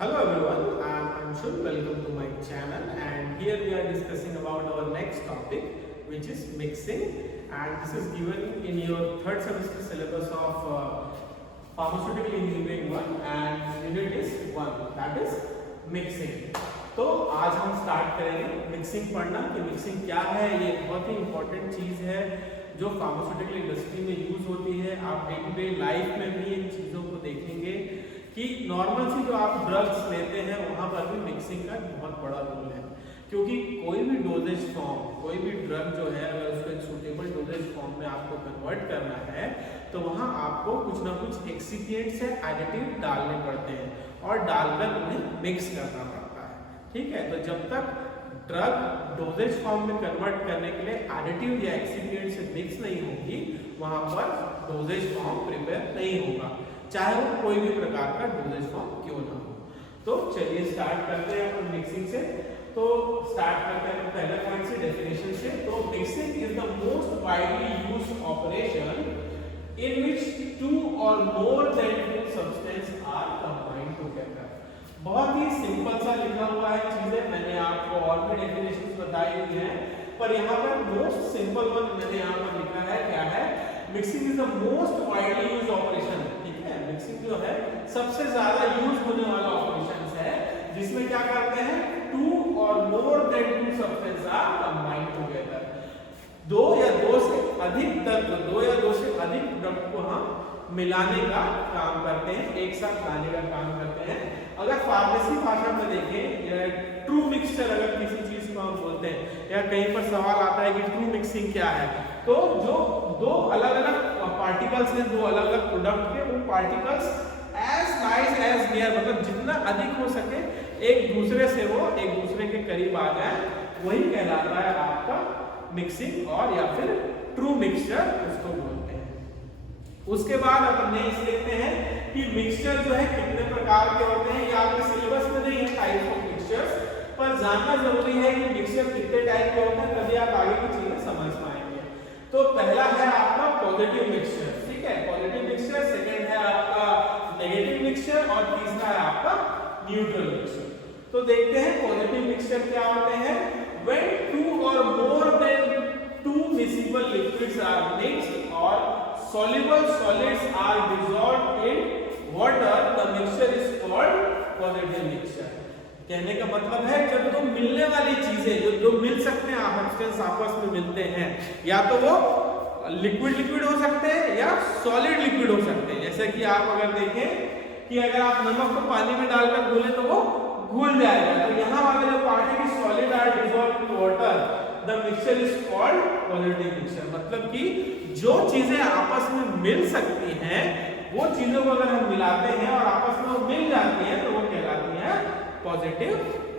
Hello everyone, I am Anshul. Welcome to my channel, and here we are discussing about our next topic, which is mixing, and this is given in your third semester syllabus of pharmaceutical engineering 1 and unit is 1, that is mixing. तो आज हम start करेंगे mixing पढ़ना कि mixing क्या है। ये बहुत ही इंपॉर्टेंट चीज़ है जो फार्मास्यूटिकल इंडस्ट्री में यूज होती है। आप डे टू डे लाइफ में भी इन चीज़ों को देखेंगे कि नॉर्मल सी जो आप ड्रग्स लेते हैं वहाँ पर भी मिक्सिंग का बहुत बड़ा रोल है, क्योंकि कोई भी डोजेज फॉर्म, कोई भी ड्रग जो है अगर उसको एक सूटेबल डोजेज फॉर्म में आपको कन्वर्ट करना है तो वहाँ आपको कुछ ना कुछ एक्सिपिएंट्स या एडिटिव डालने पड़ते हैं और डालकर उन्हें मिक्स करना पड़ता है। ठीक है, तो जब तक ड्रग डोजेज फॉर्म में कन्वर्ट करने के लिए एडिटिव या एक्सिपिएंट से मिक्स नहीं होगी वहाँ पर डोजेज फॉर्म प्रिपेयर नहीं होगा, चाहे वो कोई भी प्रकार का डोजेज फॉर्म क्यों ना हो। तो चलिए स्टार्ट करते हैं अपन मिक्सिंग से। तो स्टार्ट करते हैं पहले पॉइंट से, डेफिनेशन से। तो mixing is the most widely used operation in which two और more than two substance are combined together. बहुत ही सिंपल सा लिखा हुआ है चीजें, मैंने आपको और भी डेफिनेशंस बताई हुई हैं, पर यहाँ पर मोस्ट सिंपल वन मैंने यहाँ पर लिखा है। क्या है? Mixing is the most widely used operation. ठीक है, मिक्सिंग जो है सबसे ज्यादा यूज होने वाला ऑपरेशन है जिसमें क्या करते हैं, टू और more than two substance are combined together. दो या दो से अधिक तत्व, दो या दो से अधिक प्रोडक्ट को हम मिलाने का काम करते हैं, एक साथ लाने का काम करते हैं। अगर फार्मेसी भाषा में देखें या ट्रू मिक्सचर अगर किसी चीज को हम बोलते हैं या कहीं पर सवाल आता है कि ट्रू मिक्सिंग क्या है, तो जो दो अलग अलग पार्टिकल्स हैं, दो अलग अलग प्रोडक्ट के, वो particles as nice as near, मतलब जितना अधिक हो सके एक दूसरे से वो एक दूसरे के करीब आ जाए, वही कहलाता है आपका मिक्सिंग, और या फिर ट्रू मिक्सचर उसको बोलते हैं। उसके बाद अपन नेक्स्ट देखते हैं कि मिक्सचर जो है कितने प्रकार के होते हैं। ये आपके सिलेबस में नहीं है टाइप्स ऑफ मिक्सचर्स, पर जानना जरूरी है कि मिक्सचर कितने टाइप के होते हैं, तभी आप आगे की चीजें समझ पाएंगे। तो पहला है आपका पॉजिटिव मिक्सचर। ठीक है, पॉजिटिव मिक्सचर। सेकंड है आपका नेगेटिव मिक्सचर और तीसरा है आपका न्यूट्रल मिक्सचर। तो देखते हैं पॉजिटिव मिक्सचर क्या होते हैं। व्हेन टू और more than two miscible liquids are mixed or soluble solids are dissolved in water, the mixture is called positive mixture। कहने का मतलब है जब दो मिलने वाली चीजें, जो दो मिल सकते हैं सब्सटेंस आपस में मिलते हैं, या तो वो लिक्विड हो सकते हैं या सॉलिड लिक्विड हो सकते हैं। जैसे कि आप अगर देखें कि अगर आप नमक को पानी में डालकर घोलें तो वो घुल जाएगा, तो यहाँ वाले जो पार्ट है कि solid are dissolved in water, the mixture is called positive mixture. मतलब कि जो चीजें आपस में मिल सकती हैं वो चीजों को अगर हम मिलाते हैं और आपस में वो मिल जाती हैं तो वो कहलाती हैं पॉजिटिव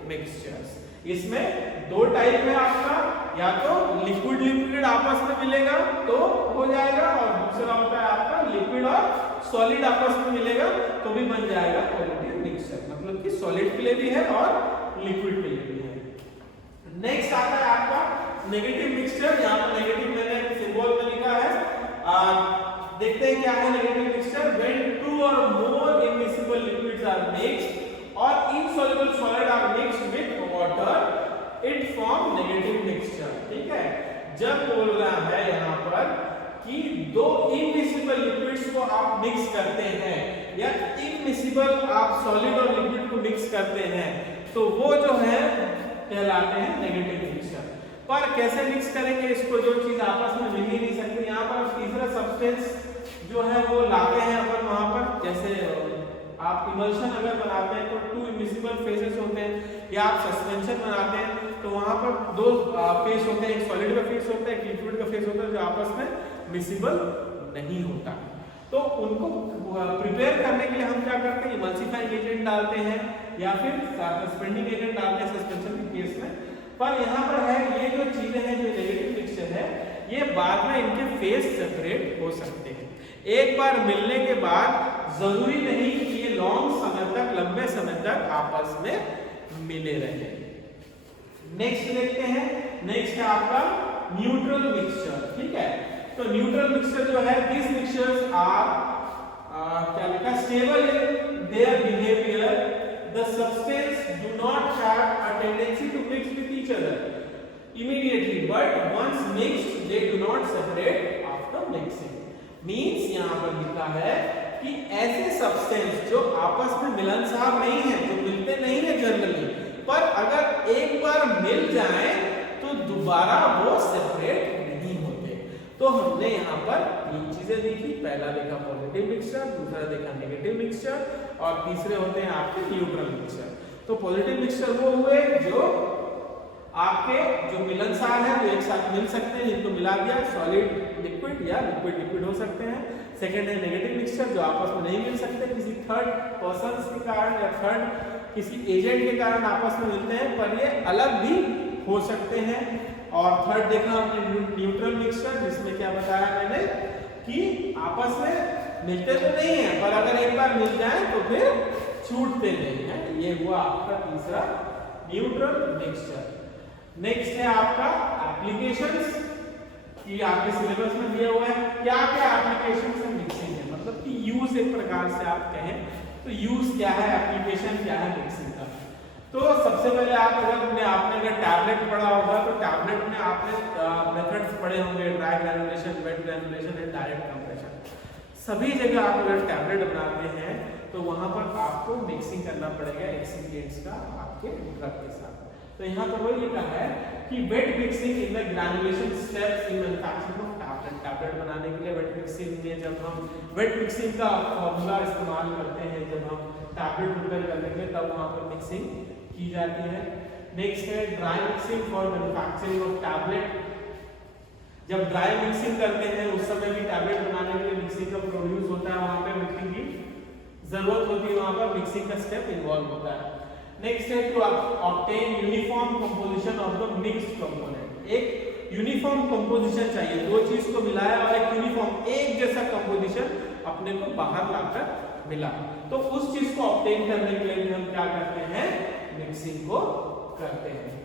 मिक्सचर्स। इसमें दो टाइप है आपका, या तो लिक्विड आपस में मिलेगा तो हो जाएगा, और दूसरा होता है आपका लिक्विड और सॉलिड आपस में मिलेगा तो भी बन जाएगा पॉजिटिव मिक्सचर। मतलब कि सॉलिड के लिए भी है और लिक्विड के लिए भी है। नेक्स्ट आता है आपका नेगेटिव मिक्सचर। यहाँ पर नेगेटिव मैंने सिंबल में लिखा है, देखते हैं क्या है नेगेटिव मिक्सचर। व्हेन टू और more immiscible liquids are mixed और insoluble solid are mixed with water, it form negative mixture. ठीक है, जब बोल रहा है यहाँ पर कि दो इमिसिबल लिक्विड्स को आप मिक्स करते हैं या इमिसिबल आप सॉलिड और लिक्विड को मिक्स करते हैं तो वो जो है कहलाते हैं नेगेटिव मिक्सचर। पर कैसे मिक्स करेंगे इसको, जो चीज आपस में मिल ही नहीं सकती। यहाँ पर तीसरा सब्सटेंस जो है वो लाते हैं अपन वहां पर, जैसे आप इमल्शन अगर बनाते हैं तो टू इमिसिबल फेसेस होते हैं, या आप सस्पेंशन बनाते हैं तो वहां पर दो फेस होते हैं, एक सॉलिड का फेस होता है, एक लिक्विड का फेस होता है, जो आपस में मिसिबल नहीं होता। तो उनको प्रिपेयर करने के लिए हम क्या करते हैं, इमल्सिफाइंग एजेंट डालते हैं या फिर सस्पेंडिंग एजेंट डालते हैं सस्पेंशन के केस में। पर यहाँ पर है ये जो चीजें हैं, जो नेगेटिव मिक्सचर है, ये बाद में इनके फेस सेपरेट हो सकते हैं। एक बार मिलने के बाद जरूरी नहीं कि ये लॉन्ग समय तक, लंबे समय तक आपस में मिले रहे। नेक्स्ट देखते हैं, नेक्स्ट है आपका न्यूट्रल मिक्सचर। ठीक है, तो न्यूट्रल मिक्सचर जो है, दिस मिक्सचर्स आर क्या लिखा, stable in their behaviour, the each other immediately, but once mixed they do not separate after mixing. Means यहाँ पर लिखा है कि ऐसे सब्सटेंस जो आपस में मिलनसार नहीं है, जो मिलते नहीं है जनरली, पर अगर एक बार मिल जाए तो दोबारा वो सेपरेट नहीं होते। तो हमने यहाँ पर तीन चीजें देखी, पहला देखा पॉजिटिव मिक्सचर, दूसरा देखा नेगेटिव मिक्सचर और तीसरे होते हैं आपके न्यूट्रल मिक्सचर। तो पॉजिटिव मिक्सचर वो हुए जो आपके जो मिलनसार है, जो एक साथ मिल सकते हैं, जिनको मिला दिया सॉलिड लिक्विड या लिक्विड लिक्विड हो सकते हैं। सेकंड है नेगेटिव मिक्सचर, जो आपस में नहीं मिल सकते, किसी थर्ड पर्सन के कारण या थर्ड किसी एजेंट के कारण आपस में मिलते हैं, पर ये अलग भी हो सकते हैं। और थर्ड देखा हमने न्यूट्रल मिक्सचर, जिसमें क्या बताया मैंने कि आपस में मिलते तो नहीं है, पर अगर एक बार मिल जाए तो फिर छूटते नहीं है। ये हुआ आपका तीसरा न्यूट्रल मिक्सचर। नेक्स्ट है आपका एप्लीकेशंस, कि आपके सिलेबस में दिया हुआ है क्या क्या एप्लीकेशंस है मिक्सिंग है, मतलब कि यूज एक प्रकार से आप कहें तो यूज क्या है, एप्लीकेशन क्या है मिक्सिंग का। तो सबसे पहले आपने अगर टैबलेट पढ़ा होगा तो टैबलेट में आपने मेथड्स पढ़े होंगे, dry granulation, wet granulation and direct compression. सभी जगह आप अगर टैबलेट बनाते हैं तो वहां पर आपको मिक्सिंग करना पड़ेगा एक्सिपिएंट्स का आपके ड्रग के साथ। तो यहाँ पर वही लिखा है कि wet mixing in the granulation steps in manufacturing of tablet. Tablet बनाने के लिए वेट मिक्सिंग में जब हम वेट मिक्सिंग का फॉर्मूला इस्तेमाल करते हैं, जब हम टैबलेट प्रिपेयर करने के लिए, तब वहाँ पर मिक्सिंग की जाती है। नेक्स्ट है dry mixing for manufacturing of tablet. जब ड्राई मिक्सिंग करते हैं उस समय भी टैबलेट बनाने के लिए मिक्सिंग का प्रोड्यूस होता है, वहाँ पे मिक्सिंग की जरूरत होती है, वहाँ पर मिक्सिंग का स्टेप इन्वॉल्व होता है। नेक्स्ट है to obtain uniform composition of the mixed component. एक यूनिफॉर्म कंपोजिशन चाहिए, दो चीज को मिलाया और एक यूनिफॉर्म एक जैसा कंपोजिशन अपने को बाहर लाकर मिला, तो उस चीज को ऑब्टेन करने के लिए हम क्या करते हैं, मिक्सिंग को करते हैं।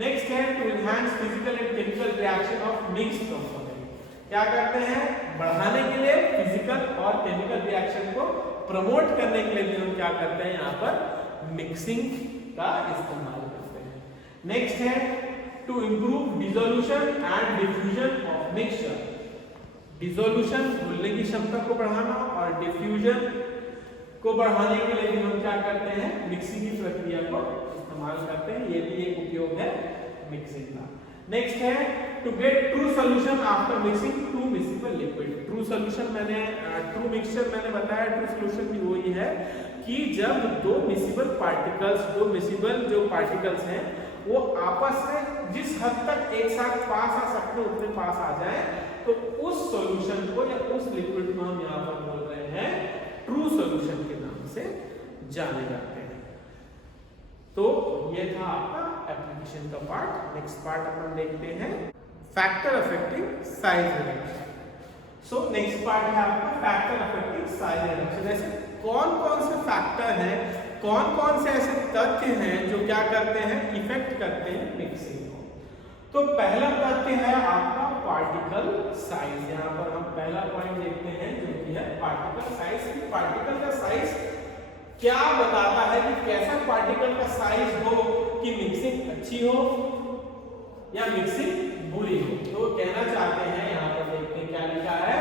नेक्स्ट है to enhance physical and chemical reaction of mixed component. क्या करते हैं, बढ़ाने के लिए फिजिकल और केमिकल रिएक्शन को प्रमोट करने के लिए भी हम क्या करते हैं, यहाँ पर मिक्सिंग का इस्तेमाल करते हैं। नेक्स्ट है to improve dissolution and diffusion of mixture. Dissolution घुलने की क्षमता को बढ़ाना और डिफ्यूजन को बढ़ाने के लिए भी हम क्या करते हैं, मिक्सिंग की प्रक्रिया को इस्तेमाल करते हैं। ये भी एक उपयोग है मिक्सिंग का। नेक्स्ट है to get true solution after mixing two miscible liquid. True solution true mixture मैंने बताया, ट्रू सॉल्यूशन भी वही है कि जब दो मिक्सिबल पार्टिकल्स हैं वो आपस में जिस हद तक एक साथ पास आ सकते हैं उतने पास आ जाए, तो उस सॉल्यूशन को या उस लिक्विड को हम यहाँ पर बोल रहे हैं ट्रू सॉल्यूशन के नाम से जाने जाते हैं। तो ये था आपका एप्लीकेशन का पार्ट। नेक्स्ट पार्ट अपन देखते हैं factor affecting size reduction. So next part है आपका फैक्टर अफेक्टिंग साइज रिडक्शन। ऐसे कौन कौन से फैक्टर हैं, कौन कौन से ऐसे तथ्य हैं जो क्या करते हैं, इफेक्ट करते हैं मिक्सिंग को। तो पहला तथ्य है आपका पार्टिकल साइज। यहाँ पर हम पहला पॉइंट देखते हैं जो कि है पार्टिकल साइज। पार्टिकल का साइज क्या बताता है कि कैसा पार्टिकल का साइज हो कि मिक्सिंग अच्छी हो या मिक्सिंग बुरी हो। तो कहना चाहते हैं, यहाँ पर देखते हैं क्या लिखा है,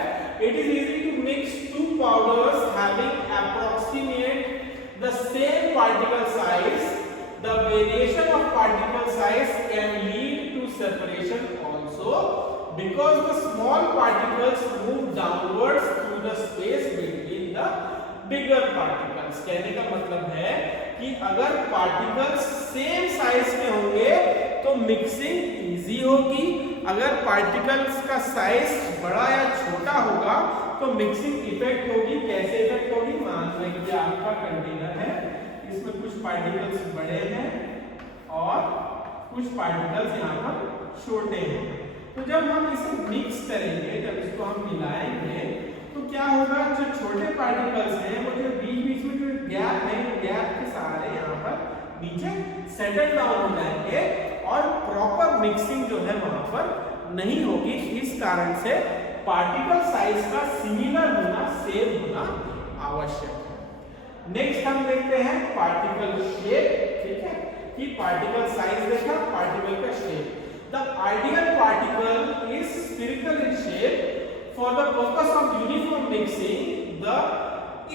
it is easy to mix two powders having approximate the same particle size. The variation of particle size can lead to separation also because the small particles move downwards through the space between the bigger particles. कहने का मतलब है कि अगर particles same size के होंगे तो mixing easy होगी, अगर पार्टिकल्स का साइज बड़ा या छोटा होगा तो मिक्सिंग इफेक्ट होगी। कैसे इफेक्ट होगी, मान लीजिए आपका कंटेनर है, इसमें कुछ पार्टिकल्स बड़े हैं और कुछ पार्टिकल्स यहाँ पर छोटे हैं। तो जब हम इसे मिक्स करेंगे, जब इसको हम मिलाएंगे तो क्या होगा, जो छोटे पार्टिकल्स हैं वो जो बीच बीच में जो गैप है, गैप के सहारे यहाँ पर नीचे सेटल डाउन हो जाएंगे और प्रॉपर मिक्सिंग जो है वहां पर नहीं होगी। इस कारण से पार्टिकल साइज का सिमिलर होना, सेम होना आवश्यक है। नेक्स्ट हम देखते हैं पार्टिकल शेप। ठीक है, कि पार्टिकल साइज देखा, पार्टिकल का shape. The ideal particle is spherical in shape. For the purpose of uniform mixing the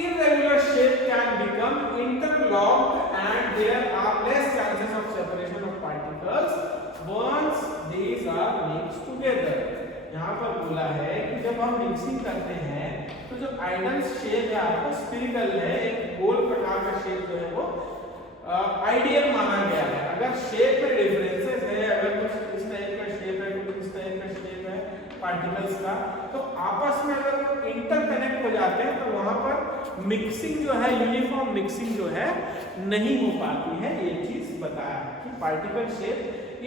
irregular shape can become interlocked and there are less chances of separation of particles once these are mixed together। यहाँ पर बोला है कि जब हम mixing करते हैं तो जो आइडियल शेप है आपको स्फेरिकल है, एक गोल प्रकार का शेप जो है वो आइडियल माना गया है। अगर शेप में डिफरेंसेस है, अगर कुछ इस टाइप का शेप है, कुछ इस टाइप का शेप है पार्टिकल्स का, तो आपस में अगर वो इंटरकनेक्ट हो जाते हैं तो वहां पर मिक्सिंग जो है, यूनिफॉर्म मिक्सिंग जो है नहीं हो पाती है। ये चीज बताया कि पार्टिकल शेप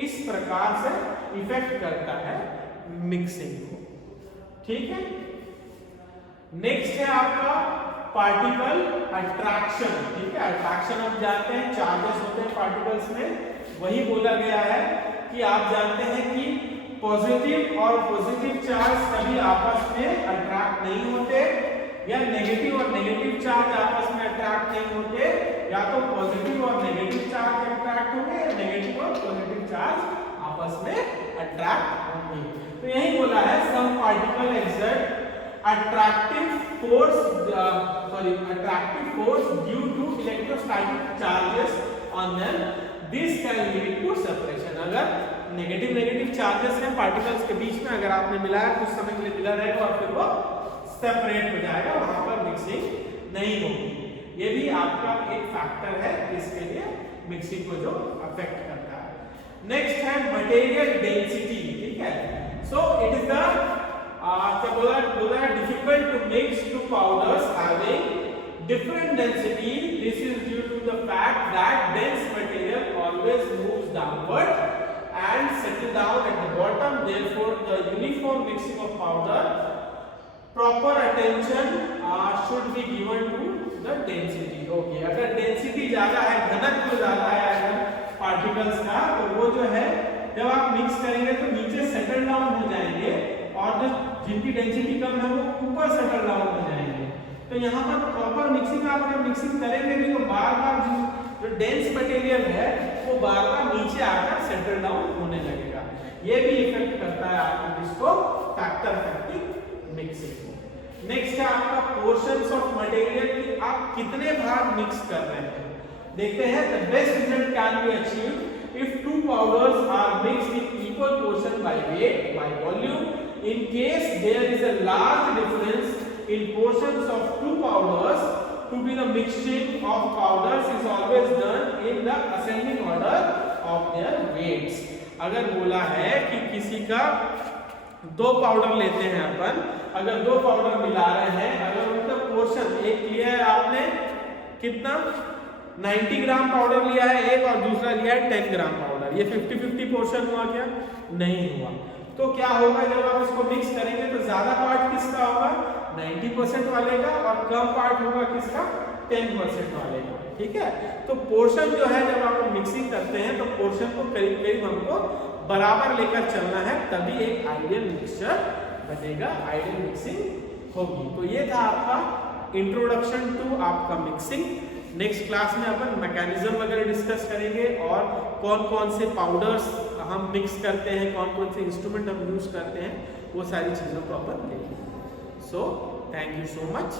इस प्रकार से इफेक्ट करता है मिक्सिंग को। ठीक है, नेक्स्ट है आपका पार्टिकल अट्रैक्शन। ठीक है, अट्रैक्शन आप जानते हैं चार्जेस होते हैं पार्टिकल्स में, वही बोला गया है कि आप जानते हैं कि पॉजिटिव और पॉजिटिव चार्ज कभी आपस में अट्रैक्ट नहीं होते, या नेगेटिव और नेगेटिव चार्ज आपस में अट्रैक्ट नहीं होते, या तो पॉजिटिव और नेगेटिव चार्ज अट्रैक्ट होंगे या नेगेटिव और पॉजिटिव चार्ज आपस में अट्रैक्ट होंगे। तो यही बोला है some particle exert attractive force due to electrostatic charges on them, this can lead to separation। अगर नेगेटिव चार्जेस हैं पार्टिकल्स के बीच में, अगर आपने मिलाया कुछ समय के लिए मिला रहेगा और फिर वो सेपरेट हो जाएगा, वहां पर मिक्सिंग नहीं होगी। ये भी आपका एक फैक्टर है इसके लिए मिक्सिंग को जो अफेक्ट करता है। नेक्स्ट है मटेरियल डेंसिटी। ठीक है, so it is the difficult to mix two powders having different density. This is due to the fact that dense material always moves downward and settle down at the bottom. Therefore, the uniform mixing of powder, proper attention should be given to the density. Okay, अगर density ज्यादा है, घनत्व ज्यादा है अगर particles का, तो वो जो है जब आप मिक्स करेंगे तो नीचे सेटल डाउन हो जाएंगे, और जो जिनकी डेंसिटी कम है वो ऊपर सेटल डाउन हो जाएंगे। तो यहाँ पर प्रॉपर मिक्सिंग आप अगर मिक्सिंग करेंगे भी तो बार बार जो डेंस मटेरियल है वो बार बार नीचे आकर सेटल डाउन होने लगेगा। ये भी इफेक्ट करता है आपको किसको, फैक्टर अफेक्टिंग मिक्सिंग को। नेक्स्ट है आपका पोर्शंस ऑफ मटेरियल, कि आप कितने भाग मिक्स कर रहे हैं। देखते हैं the best result can be achieved if two powders are mixed in equal portion by weight, by volume. In case there is a large difference in portions of two powders, to be the mixing of powders is always done in the ascending order of their weights। अगर बोला है कि किसी का दो powder लेते हैं अपन, अगर दो पाउडर मिला रहे हैं, अगर उनका पोर्शन एक लिया है आपने कितना 90 ग्राम पाउडर लिया है एक, और दूसरा लिया है 10 ग्राम पाउडर, ये 50-50 पोर्शन हुआ क्या? नहीं हुआ। तो क्या होगा जब आप इसको मिक्स करेंगे तो ज्यादा पार्ट किसका होगा? 90% वाले का, और कम पार्ट होगा किसका? 10% वाले का। ठीक है, तो पोर्शन जो है जब आप मिक्सिंग करते हैं तो पोर्शन को करीब करीब हमको बराबर लेकर चलना है, तभी एक आइडियल मिक्सचर बनेगा, आइडियल मिक्सिंग होगी। तो ये था आपका इंट्रोडक्शन टू आपका मिक्सिंग। नेक्स्ट क्लास में अपन मैकेनिज्म वगैरह डिस्कस करेंगे और कौन कौन से पाउडर्स हम मिक्स करते हैं, कौन कौन से इंस्ट्रूमेंट हम यूज करते हैं, वो सारी चीज़ों को अपन देखेंगे। So thank you so much.